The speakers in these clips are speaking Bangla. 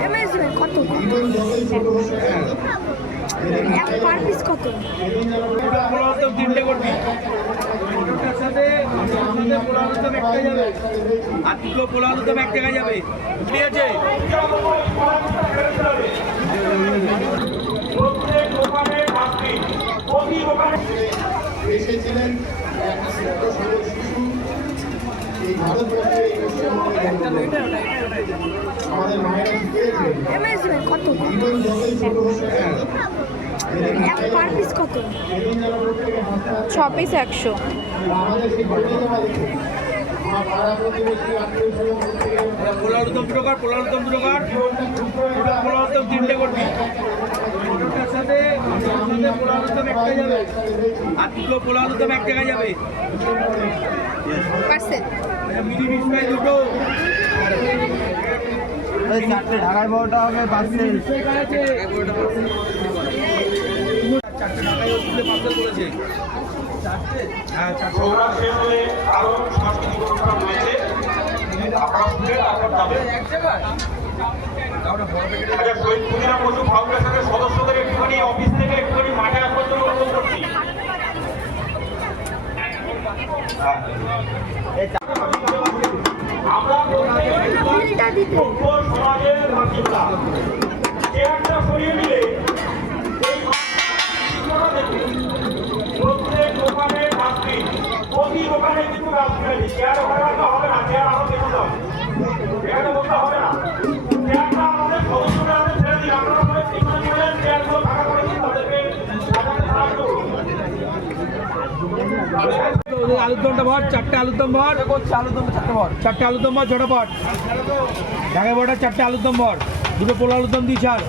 অ্যামাজন কত এক পার পিস কত? তিনটে করবি ওটার সাথে পোলা আলুদম একটা যাবে আর দুটো পোলা আলুদম এক টাকা যাবে ঠিক আছে। এসেছিলেন এক ছোট্ট সরল শিশু এই ভারতবর্ষে আমাদের মায়েরা শিখিয়েছেন অ্যামাজন কত জীবন যতই ছোট হোক না কেন, এক পার পিস কত? ছ পিস 100। আমাদের সেই পরিণতমা দেখে আমার পাড়া প্রতিবেশী আত্মীয় স্বজন থেকে পোলা আলুদম দুটো কর, পোলা আলুদম দুটো কর, পোলা আলুদম তিনটে করবি ওটার সাথে পোলা আলুদম একটা যাবে আর দুটো পোলা আলুদম এক টাকা যাবে পার্সেল মিনি মিক্স ফ্রাই দুটো। চারটে ঢাকায় বড়টা হবে পার্সেল। চারটে ঢাকায় স্কুলে পার্সেল করেছে। হ্যাঁ চারটে প্রোগ্রাম শেষ হলে আরো সাংস্কৃতিক অনুষ্ঠান রয়েছে, আপনারা শুনে তারপর যাবেন। আচ্ছা, শহীদ ক্ষুদিরাম বসু ফাউন্ডেশনের সদস্যদের একটুখানি অফিস থেকে একটুখানি মাঠে আসবার জন্য অনুরোধ করছি। আমরা বিলটা দিতে সমাজের বাসিন্দা চেয়ারটা সরিয়ে নিলে এই প্রত্যেক দোকানে ডাস্টবিন, প্রতি দোকানে কিন্তু ডাস্টবিন। চেয়ার ওখানে রাখা হবে না, চেয়ার আরো বেশি দাম, এখানে বলতে হবে না। চেয়ারটা আমাদের সদস্যরা আমাদের ছেড়ে দিন, আপনারা সবাই পিছনে চলেন, চেয়ারগুলো ফাঁকা করে দিন, তাদেরকে সাজাতে সাহায্য করুন। আলুর দমটা ভর, চারটে আলুর দম ভর, চারটে আলুর দম ভর, ছোটো পট ঢাকায় বড়টা চারটে আলুর দম ভর, দুটো পোলা আলুর দম দিই ছাড়,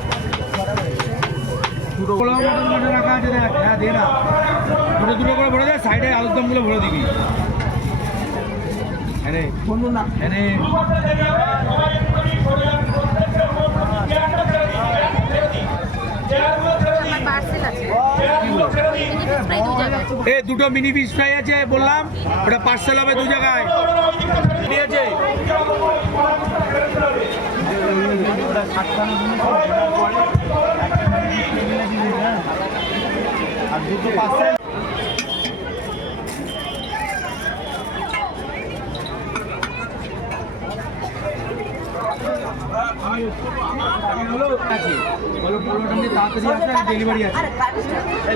দুটো পোলা মটন রাখা আছে দেখ। হ্যাঁ দে না, দুটো দুটো করে ভরে দে, সাইডে আলুর দমগুলো ভরে দিবি। হ্যাঁ বন্ধু না হ্যাঁ পার্সেল আছে এ দুটো মিনি ফিশ ফ্রাই আছে বললাম, ওটা পার্সেল হবে দু জায়গায় ঠিক আছে। আর দুটো পার্সেল। ডেলিভারি আছে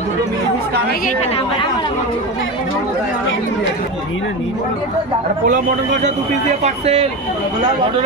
দুটো মিনি পিস পোলা মটন কষা দু পিস দিয়ে পার্সেল মটন